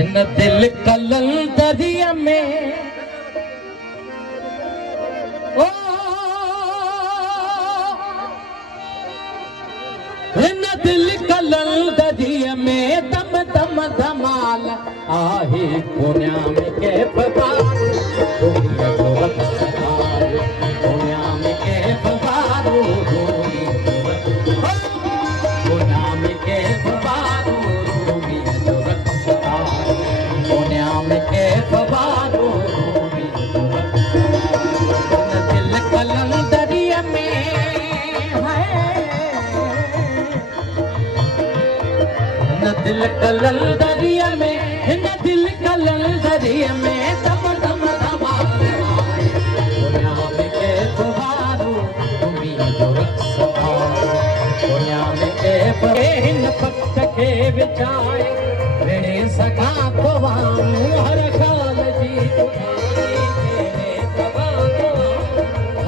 इन दिल कलंदरिया में ओ इन दिल कलंदरिया में दम दम धमाल आहे पुण्याम के बबारू पुण्याम के बबारू पुण्याम के बबारू पुण्याम के बबारू दिल कलंदरिया में दिल कलंदरिया में न दिल कलंदरिया में दम दम धमाल पुण्याम के बबारू पुण्याम के हिन पक्त के विचाए वेड़े सगा खुवाऊं हर ख्याल जी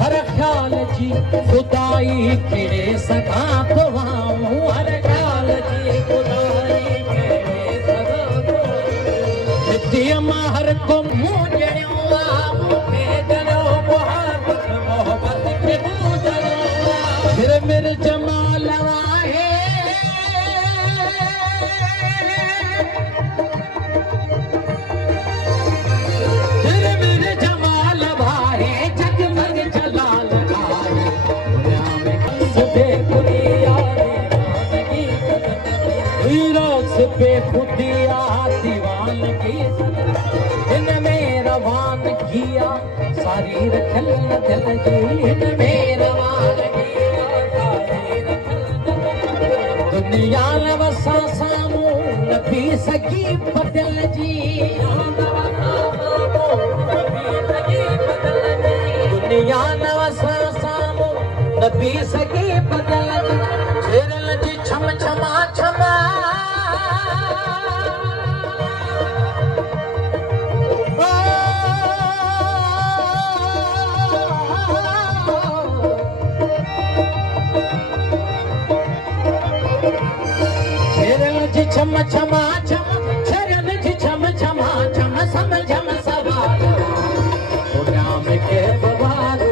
हर ख्याल जी खुदाई केड़े सगा खुवाऊं हर ख्याल जी खुदाई केड़े सगा खुवाऊं हर को मुंह जड़ियो मुखे जड़ो मोहब्बत के मुंह जड़ो फिर मेरे जमाल आहे बेखुदिया दीवान की इनमें रवान किया सारी रखल दिल जी इनमें रवान किया सारी रखल दुनिया वसा सामू नबी सकी बदल जी दुनिया वसा सामू नबी सकी बदल छेरल जी छम छमा छमा छम छमा छम शरण जी छम छमा छम सम झम सवाल पुण्याम के बबारू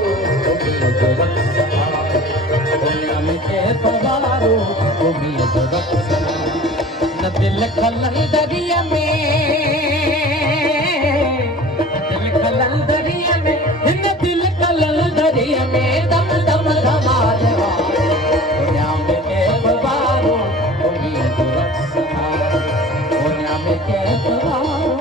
पुण्याम के बबारू न दिल कलंदरिया में दिल कलंदरिया में न दिल कलंदरिया में दम दम धमाल पुण्याम के बबारू पुण्याम के बबारू